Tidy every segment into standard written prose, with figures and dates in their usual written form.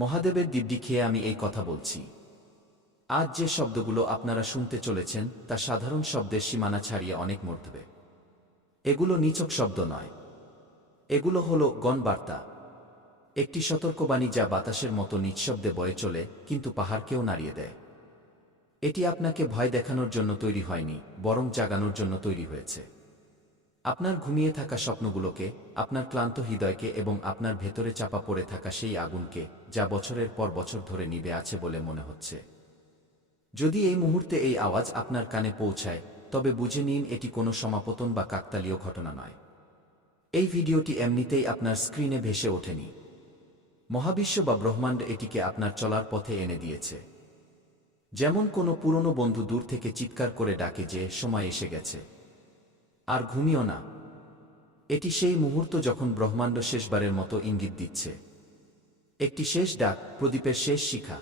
মহাদেবের দিব্যি খেয়ে আমি এই কথা বলছি। আজ যে শব্দগুলো আপনারা শুনতে চলেছেন তা সাধারণ শব্দের সীমানা ছাড়িয়ে অনেক মর্ধবে। এগুলো নিছক শব্দ নয়, এগুলো হলো গণবার্তা, একটি সতর্কবাণী যা বাতাসের মতো নিঃশব্দে বয়ে চলে কিন্তু পাহাড়কেও নাড়িয়ে দেয়। এটি আপনাকে ভয় দেখানোর জন্য তৈরি হয়নি, বরং জাগানোর জন্য তৈরি হয়েছে। আপনার ঘুমিয়ে থাকা স্বপ্নগুলোকে, আপনার ক্লান্ত হৃদয়কে এবং আপনার ভেতরে চাপা পড়ে থাকা সেই আগুনকে, যা বছরের পর বছর ধরে নিভে আছে বলে মনে হচ্ছে। যদি এই মুহূর্তে এই আওয়াজ আপনার কানে পৌঁছায়, তবে বুঝে নিন এটি কোনো সমাপতন বা কাকতালীয় ঘটনা নয়। এই ভিডিওটি এমনিতেই আপনার স্ক্রিনে ভেসে ওঠেনি। মহাবিশ্ব বা ব্রহ্মাণ্ড এটিকে আপনার চলার পথে এনে দিয়েছে। যেমন কোনো পুরনো বন্ধু দূর থেকে চিৎকার করে ডাকে যে সময় এসে গেছে, আর ঘুমিও না। এটি সেই মুহূর্ত যখন ব্রহ্মাণ্ড শেষবারের মতো ইঙ্গিত দিচ্ছে। একটি শেষ ডাক, প্রদীপের শেষ শিখা।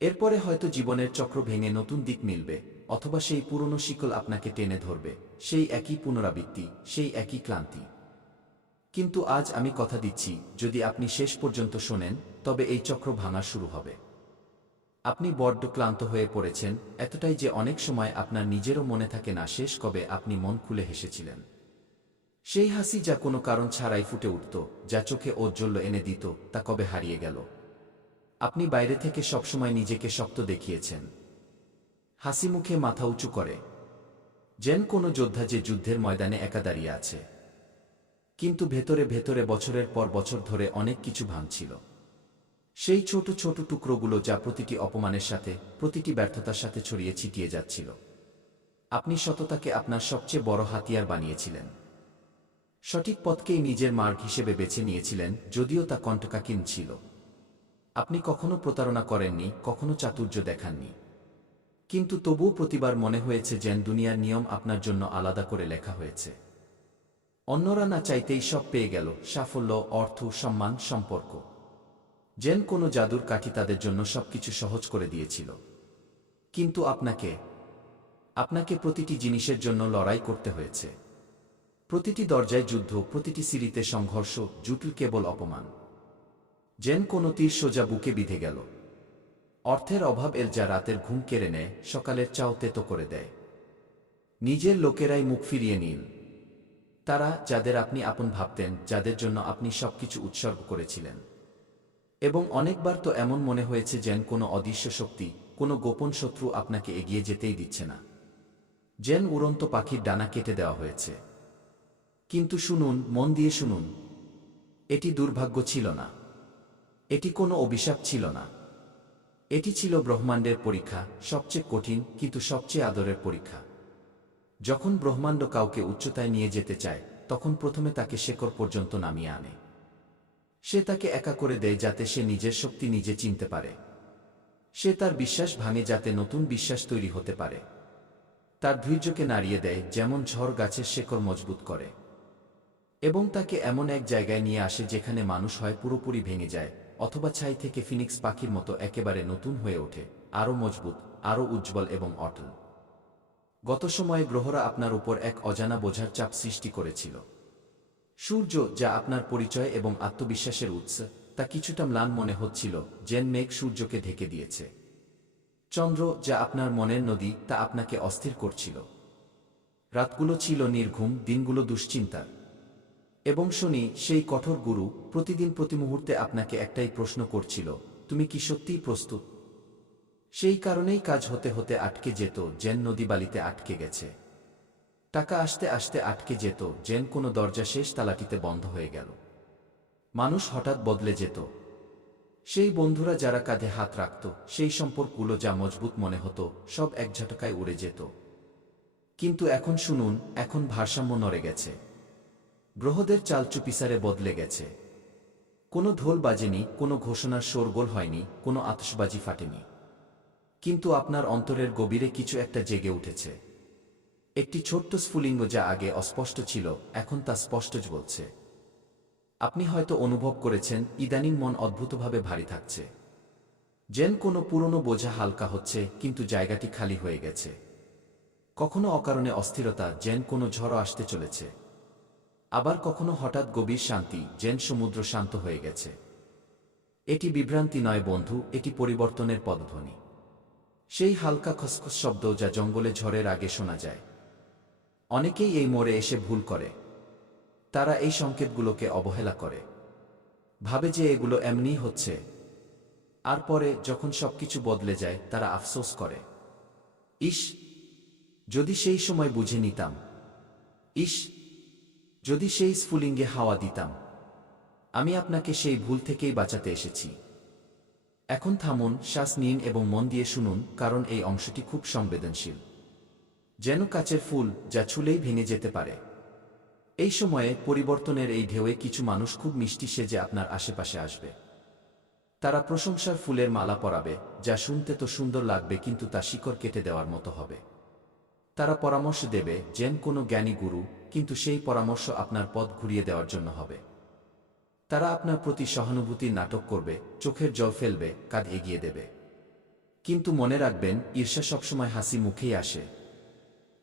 এরপরে হয়তো জীবনের চক্র ভেঙে নতুন দিক মিলবে, অথবা সেই পুরনো শিকল আপনাকে টেনে ধরবে, সেই একই পুনরাবৃত্তি, সেই একই ক্লান্তি। কিন্তু আজ আমি কথা দিচ্ছি, যদি আপনি শেষ পর্যন্ত শোনেন, তবে এই চক্র ভাঙা শুরু হবে। আপনি বড্ড ক্লান্ত হয়ে পড়েছেন, এতটাই যে অনেক সময় আপনার নিজেরও মনে থাকে না শেষ কবে আপনি মন খুলে হেসেছিলেন। সেই হাসি যা কোনো কারণ ছাড়াই ফুটে উঠত, যা চোখে ঔজ্জ্বল্য এনে দিত, তা কবে হারিয়ে গেল। আপনি বাইরে থেকে সবসময় নিজেকে শক্ত দেখিয়েছেন, হাসি মুখে মাথা উঁচু করে, যেন কোনো যোদ্ধা যে যুদ্ধের ময়দানে একা দাঁড়িয়ে আছে। কিন্তু ভেতরে ভেতরে বছরের পর বছর ধরে অনেক কিছু ভাঙছিল। সেই ছোট ছোট টুকরোগুলো যা প্রতিটি অপমানের সাথে, প্রতিটি ব্যর্থতার সাথে ছড়িয়ে ছিটিয়ে যাচ্ছিল। আপনি সততাকে আপনার সবচেয়ে বড় হাতিয়ার বানিয়েছিলেন। সঠিক পথকেই নিজের মার্গ হিসেবে বেছে নিয়েছিলেন, যদিও তা কণ্টকাকীন ছিল। আপনি কখনো প্রতারণা করেননি, কখনো চাতুর্য দেখাননি। কিন্তু তবুও প্রতিবার মনে হয়েছে যেন দুনিয়ার নিয়ম আপনার জন্য আলাদা করে লেখা হয়েছে। অন্যরা না চাইতেই সব পেয়ে গেল, সাফল্য, অর্থ, সম্মান, সম্পর্ক। যেন কোনো জাদুর কাঠি তাদের জন্য সবকিছু সহজ করে দিয়েছিল। কিন্তু আপনাকে প্রতিটি জিনিসের জন্য লড়াই করতে হয়েছে। প্রতিটি দরজায় যুদ্ধ, প্রতিটি সিঁড়িতে সংঘর্ষ, জুটল কেবল অপমান। যেন কোনো তীর সোজা বুকে বিঁধে গেল। অর্থের অভাব এর যা রাতের ঘুম কেড়ে নেয়, সকালের চাও তেতো করে দেয়। নিজের লোকেরাই মুখ ফিরিয়ে নিন। তারা, যাদের আপনি আপন ভাবতেন, যাদের জন্য আপনি সবকিছু উৎসর্গ করেছিলেন। এবং অনেকবার তো এমন মনে হয়েছে যেন কোনো অদৃশ্য শক্তি, কোনো গোপন শত্রু আপনাকে এগিয়ে যেতেই দিচ্ছে না। যেন উড়ন্ত পাখির ডানা কেটে দেওয়া হয়েছে। কিন্তু শুনুন, মন দিয়ে শুনুন, এটি দুর্ভাগ্য ছিল না। এটি কোনো অভিশাপ ছিল না। এটি ছিল ব্রহ্মাণ্ডের পরীক্ষা, সবচেয়ে কঠিন কিন্তু সবচেয়ে আদরের পরীক্ষা। যখন ব্রহ্মাণ্ড কাউকে উচ্চতায় নিয়ে যেতে চায়, তখন প্রথমে তাকে শেকড় পর্যন্ত নামিয়ে আনে। সে তাকে একা করে দেয় যাতে সে নিজের শক্তি নিজে চিনতে পারে। সে তার বিশ্বাস ভাঙে যাতে নতুন বিশ্বাস তৈরি হতে পারে। তার ধৈর্যকে নাড়িয়ে দেয় যেমন ঝড় গাছের শেকড় মজবুত করে। এবং তাকে এমন এক জায়গায় নিয়ে আসে যেখানে মানুষ হয় পুরোপুরি ভেঙে যায়, অথবা ছাই থেকে ফিনিক্স পাখির মতো একেবারে নতুন হয়ে ওঠে, আরও মজবুত, আরও উজ্জ্বল এবং অটল। গত সময়ে গ্রহরা আপনার উপর এক অজানা বোঝার চাপ সৃষ্টি করেছিল। সূর্য, যা আপনার পরিচয় এবং আত্মবিশ্বাসের উৎস, তা কিছুটা ম্লান মনে হচ্ছিল, যেন মেঘ সূর্যকে ঢেকে দিয়েছে। চন্দ্র, যা আপনার মনের নদী, তা আপনাকে অস্থির করছিল। রাতগুলো ছিল নির্ঘুম, দিনগুলো দুশ্চিন্তার। এবং শনি, সেই কঠোর গুরু, প্রতিদিন প্রতি মুহূর্তে আপনাকে একটাই প্রশ্ন করছিল, তুমি কি সত্যিই প্রস্তুত? সেই কারণেই কাজ হতে হতে আটকে যেত, যেন নদী বালিতে আটকে গেছে। টাকা আসতে আসতে আটকে যেত, যেন কোনো দরজা শেষ তালাটিতে বন্ধ হয়ে গেল। মানুষ হঠাৎ বদলে যেত। সেই বন্ধুরা যারা কাঁধে হাত রাখত, সেই সম্পর্কগুলো যা মজবুত মনে হতো, সব এক ঝটকায় উড়ে যেত। কিন্তু এখন শুনুন, এখন ভারসাম্য নড়ে গেছে। গ্রহদের চাল চুপিসারে বদলে গেছে। কোনো ঢোল বাজেনি, কোনো ঘোষণার শোরগোল হয়নি, কোনো আতশবাজি ফাটেনি। কিন্তু আপনার অন্তরের গভীরে কিছু একটা জেগে উঠেছে। একটি ছোট্ট স্ফুলিঙ্গ যা আগে অস্পষ্ট ছিল, এখন তা স্পষ্ট বলছে। আপনি হয়তো অনুভব করেছেন, ইদানিং মন অদ্ভুতভাবে ভারী থাকছে। যেন কোনো পুরনো বোঝা হালকা হচ্ছে, কিন্তু জায়গাটি খালি হয়ে গেছে। কখনো অকারণে অস্থিরতা, যেন কোনো ঝড় আসতে চলেছে। আবার কখনো হঠাৎ গভীর শান্তি, যেন সমুদ্র শান্ত হয়ে গেছে। এটি বিভ্রান্তি নয় বন্ধু, এটি পরিবর্তনের পদধ্বনি। সেই হালকা খসখস শব্দ যা জঙ্গলে ঝড়ের আগে শোনা যায়। অনেকেই এই মোড়ে এসে ভুল করে। তারা এই সংকেতগুলোকে অবহেলা করে, ভাবে যে এগুলো এমনিই হচ্ছে। আর পরে যখন সবকিছু বদলে যায় তারা আফসোস করে, ইস, যদি সেই সময় বুঝে নিতাম। ইস, যদি সেই স্ফুলিঙ্গে হাওয়া দিতাম। আমি আপনাকে সেই ভুল থেকেই বাঁচাতে এসেছি। এখন থামুন, শ্বাস নিন এবং মন দিয়ে শুনুন, কারণ এই অংশটি খুব সংবেদনশীল। যেন কাচের ফুল যা ছুলেই ভেঙে যেতে পারে। এই সময়ে পরিবর্তনের এই ঢেউয়ে কিছু মানুষ খুব মিষ্টি সেজে আপনার আশেপাশে আসবে। তারা প্রশংসার ফুলের মালা পরাবে, যা শুনতে তো সুন্দর লাগবে কিন্তু তা শিকড় কেটে দেওয়ার মতো হবে। তারা পরামর্শ দেবে যেন কোনো জ্ঞানী গুরু, কিন্তু সেই পরামর্শ আপনার পথ ঘুরিয়ে দেওয়ার জন্য হবে। তারা আপনার প্রতি সহানুভূতির নাটক করবে, চোখের জল ফেলবে, কাঁধ এগিয়ে দেবে। কিন্তু মনে রাখবেন, ঈর্ষা সবসময় হাসি মুখেই আসে।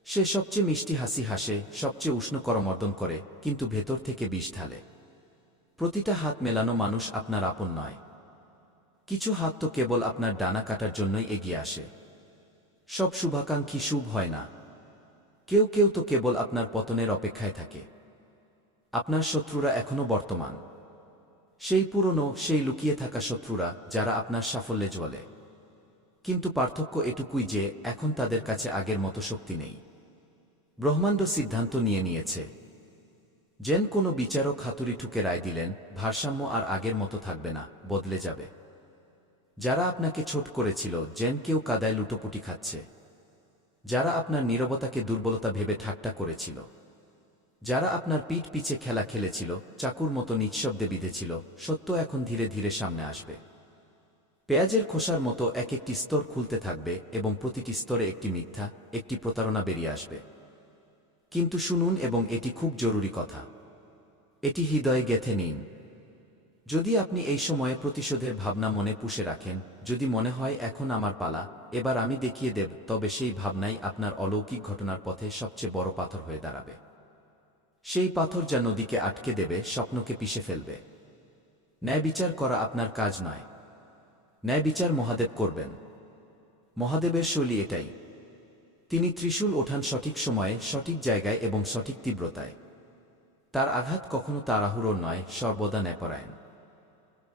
সে সবচেয়ে মিষ্টি হাসি হাসে, সবচেয়ে উষ্ণ করমর্দন করে, কিন্তু ভেতর থেকে বিষ ঢালে। প্রতিটা হাত মেলানো মানুষ আপনার আপন নয়। কিছু হাত তো কেবল আপনার ডানা কাটার জন্যই এগিয়ে আসে। সব শুভাকাঙ্ক্ষী শুভ হয় না। কেউ কেউ তো কেবল আপনার পতনের অপেক্ষায় থাকে। আপনার শত্রুরা এখনো বর্তমান। সেই পুরনো, সেই লুকিয়ে থাকা শত্রুরা, যারা আপনার সাফল্যে জ্বলে। কিন্তু পার্থক্য এটুকুই যে এখন তাদের কাছে আগের মতো শক্তি নেই। ব্রহ্মাণ্ড সিদ্ধান্ত নিয়েছে। যেন কোনো বিচারক হাতুড়ি ঠুকে রায় দিলেন, ভারসাম্য আর আগের মতো থাকবে না, বদলে যাবে। যারা আপনাকে ছোট করেছিল, যেন কেউ কাদায় লুটোপুটি খাচ্ছে। যারা আপনার নীরবতাকে দুর্বলতা ভেবে ঠাট্টা করেছিল। যারা আপনার পিঠ পিছে খেলা খেলেছিল, চাকুর মতো নিঃশব্দে বিঁধেছিল, সত্য এখন ধীরে ধীরে সামনে আসবে। পেঁয়াজের খোসার মতো এক একটি স্তর খুলতে থাকবে এবং প্রতিটি স্তরে একটি মিথ্যা, একটি প্রতারণা বেরিয়ে আসবে। কিন্তু শুনুন, এবং এটি খুব জরুরি কথা, এটি হৃদয়ে গেঁথে নিন। যদি আপনি এই সময়ে প্রতিশোধের ভাবনা মনে পুষে রাখেন, যদি মনে হয় এখন আমার পালা, এবার আমি দেখিয়ে দেব, তবে সেই ভাবনাই আপনার অলৌকিক ঘটনার পথে সবচেয়ে বড় পাথর হয়ে দাঁড়াবে। সেই পাথর যা নদীকে আটকে দেবে, স্বপ্নকে পিষে ফেলবে। ন্যায় বিচার করা আপনার কাজ নয়। ন্যায় বিচার মহাদেব করবেন। মহাদেবের শৈলী এটাই। তিনি ত্রিশূল ওঠান সঠিক সময়ে, সঠিক জায়গায় এবং সঠিক তীব্রতায়। তার আঘাত কখনো তাড়াহুড়োর নয়, সর্বদা ন্যায়পরায়ণ।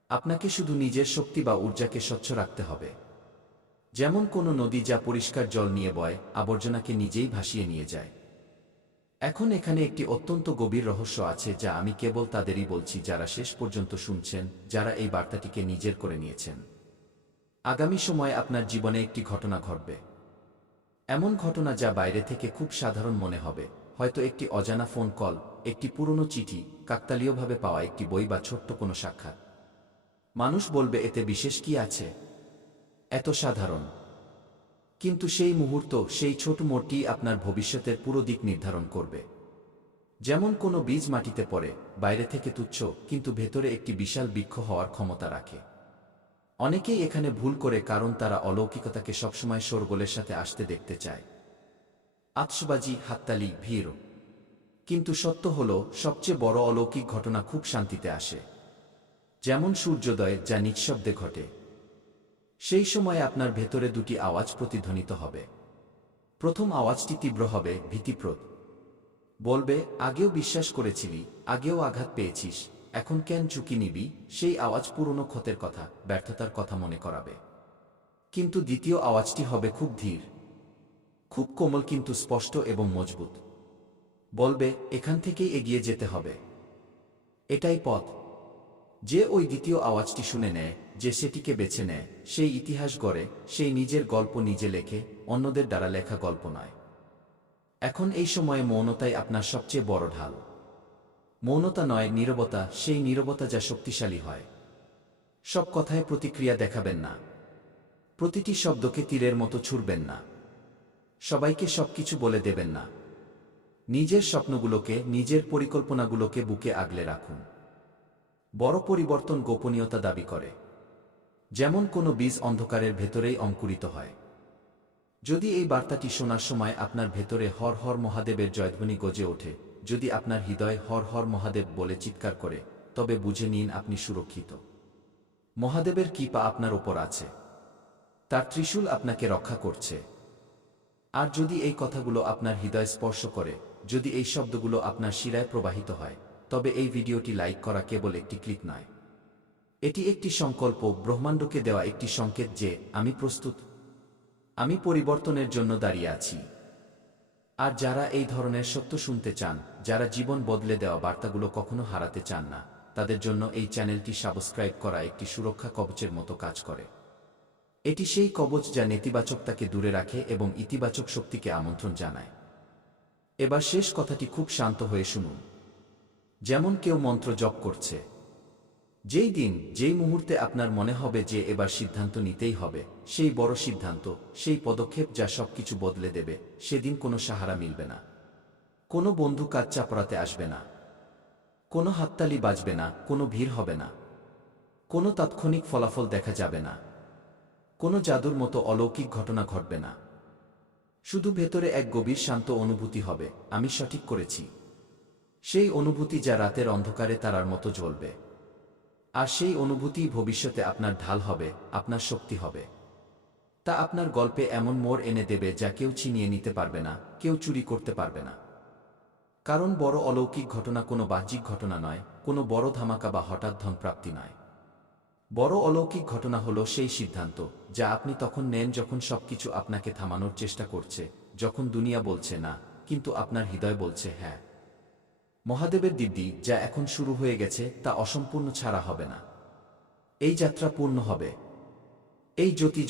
আপনাকে শুধু নিজের শক্তি বা ঊর্জাকে স্বচ্ছ রাখতে হবে। যেমন কোনো নদী যা পরিষ্কার জল নিয়ে বয়, আবর্জনাকে নিজেই ভাসিয়ে নিয়ে যায়। এখন এখানে একটি অত্যন্ত গভীর রহস্য আছে, যা আমি কেবল তাদেরই বলছি যারা শেষ পর্যন্ত শুনছেন, যারা এই বার্তাটিকে নিজের করে নিয়েছেন। আগামী সময়ে আপনার জীবনে একটি ঘটনা ঘটবে। এমন ঘটনা যা বাইরে থেকে খুব সাধারণ মনে হবে, হয়তো একটি অজানা ফোন কল, একটি পুরনো চিঠি, কাকতালীয়ভাবে পাওয়া একটি বই বা ছোট্ট কোনো সাক্ষাৎ। মানুষ বলবে, এতে বিশেষ কি আছে? এত সাধারণ। কিন্তু সেই মুহূর্ত, সেই ছোট মোড়টি আপনার ভবিষ্যতের পুরো দিক নির্ধারণ করবে। যেমন কোনো বীজ মাটিতে পড়ে, বাইরে থেকে তুচ্ছ, কিন্তু ভেতরে একটি বিশাল বৃক্ষ হওয়ার ক্ষমতা রাখে। অনেকেই এখানে ভুল করে, কারণ তারা অলৌকিকতাকে সবসময় শোরগোলের সাথে আসতে দেখতে চায়। আতশবাজি, হাততালি, ভিড়। কিন্তু সত্য হলো, সবচেয়ে বড় অলৌকিক ঘটনা খুব শান্তিতে আসে। যেমন সূর্যোদয়, যা নিঃশব্দে ঘটে। সেই সময় আপনার ভেতরে দুটি আওয়াজ প্রতিধ্বনিত হবে। প্রথম আওয়াজটি তীব্র হবে, ভীতিপ্রদ। বলবে, আগেও বিশ্বাস করেছিলি, আগেও আঘাত পেয়েছিস, এখন কেন ঝুঁকি নিবি? সেই আওয়াজ পুরনো ক্ষতের কথা, ব্যর্থতার কথা মনে করাবে। কিন্তু দ্বিতীয় আওয়াজটি হবে খুব ধীর, খুব কোমল, কিন্তু স্পষ্ট এবং মজবুত। বলবে, এখান থেকেই এগিয়ে যেতে হবে। এটাই পথ। যে ওই দ্বিতীয় আওয়াজটি শুনে নেয়, যে সেটিকে বেছে নেয়, সেই ইতিহাস গড়ে, সেই নিজের গল্প নিজে লেখে, অন্যদের দ্বারা লেখা গল্প নয়। এখন এই সময়ে মৌনতাই আপনার সবচেয়ে বড় ঢাল। মৌনতা নয়, নীরবতা, সেই নীরবতা যা শক্তিশালী হয়। সব কথায় প্রতিক্রিয়া দেখাবেন না। প্রতিটি শব্দকে তীরের মতো ছুঁড়বেন না। সবাইকে সবকিছু বলে দেবেন না। নিজের স্বপ্নগুলোকে, নিজের পরিকল্পনাগুলোকে বুকে আগলে রাখুন। বড় পরিবর্তন গোপনীয়তা দাবি করে। যেমন কোনো বীজ অন্ধকারের ভেতরেই অঙ্কুরিত হয়। যদি এই বার্তাটি শোনার সময় আপনার ভেতরে হর হর মহাদেবের জয়ধ্বনি গজে ওঠে, যদি আপনার হৃদয় হর হর মহাদেব বলে চিৎকার করে, তবে বুঝে নিন আপনি সুরক্ষিত। মহাদেবের কৃপা আপনার ওপর আছে। তার ত্রিশূল আপনাকে রক্ষা করছে। আর যদি এই কথাগুলো আপনার হৃদয় স্পর্শ করে, যদি এই শব্দগুলো আপনার শিরায় প্রবাহিত হয়, তবে এই ভিডিওটি লাইক করা কেবল একটি ক্লিক নয়। এটি একটি সংকল্প, ব্রহ্মাণ্ডকে দেওয়া একটি সংকেত যে আমি প্রস্তুত, আমি পরিবর্তনের জন্য দাঁড়িয়ে আছি। আর যারা এই ধরনের সত্য শুনতে চান, যারা জীবন বদলে দেওয়া বার্তাগুলো কখনো হারাতে চান না, তাদের জন্য এই চ্যানেলটি সাবস্ক্রাইব করা একটি সুরক্ষা কবচের মতো কাজ করে। এটি সেই কবচ যা নেতিবাচকতাকে দূরে রাখে এবং ইতিবাচক শক্তিকে আমন্ত্রণ জানায়। এবার শেষ কথাটি খুব শান্ত হয়ে শুনুন। যেমন কেউ মন্ত্র জপ করছে। যেই দিন, যেই মুহূর্তে আপনার মনে হবে যে এবার সিদ্ধান্ত নিতেই হবে, সেই বড় সিদ্ধান্ত, সেই পদক্ষেপ যা সবকিছু বদলে দেবে, সেদিন কোনো সাহারা মিলবে না। কোনো বন্ধু কাজ চাপড়াতে আসবে না। কোনো হাততালি বাজবে না, কোনো ভিড় হবে না। কোনো তাৎক্ষণিক ফলাফল দেখা যাবে না। কোনো জাদুর মতো অলৌকিক ঘটনা ঘটবে না। শুধু ভেতরে এক গভীর শান্ত অনুভূতি হবে, আমি সঠিক করেছি। সেই অনুভূতি যা রাতের অন্ধকারে তারার মতো জ্বলবে। আর সেই অনুভূতিই ভবিষ্যতে আপনার ঢাল হবে, আপনার শক্তি হবে। তা আপনার গল্পে এমন মোড় এনে দেবে যা কেউ ছিনিয়ে নিতে পারবে না, কেউ চুরি করতে পারবে না। কারণ বড় অলৌকিক ঘটনা কোনো বাহ্যিক ঘটনা নয়, কোনো বড় ধামাকা বা হঠাৎ ধনপ্রাপ্তি নয়। বড় অলৌকিক ঘটনা হলো সেই সিদ্ধান্ত যা আপনি তখন নেন যখন সবকিছু আপনাকে থামানোর চেষ্টা করছে, যখন দুনিয়া বলছে না, কিন্তু আপনার হৃদয় বলছে হ্যাঁ। মহাদেবের দিব্যি যা এখন শুরু হয়ে গেছে তা অসম্পূর্ণ ছাড়া হবে না। এই যাত্রা পূর্ণ হবে। এই জ্যোতি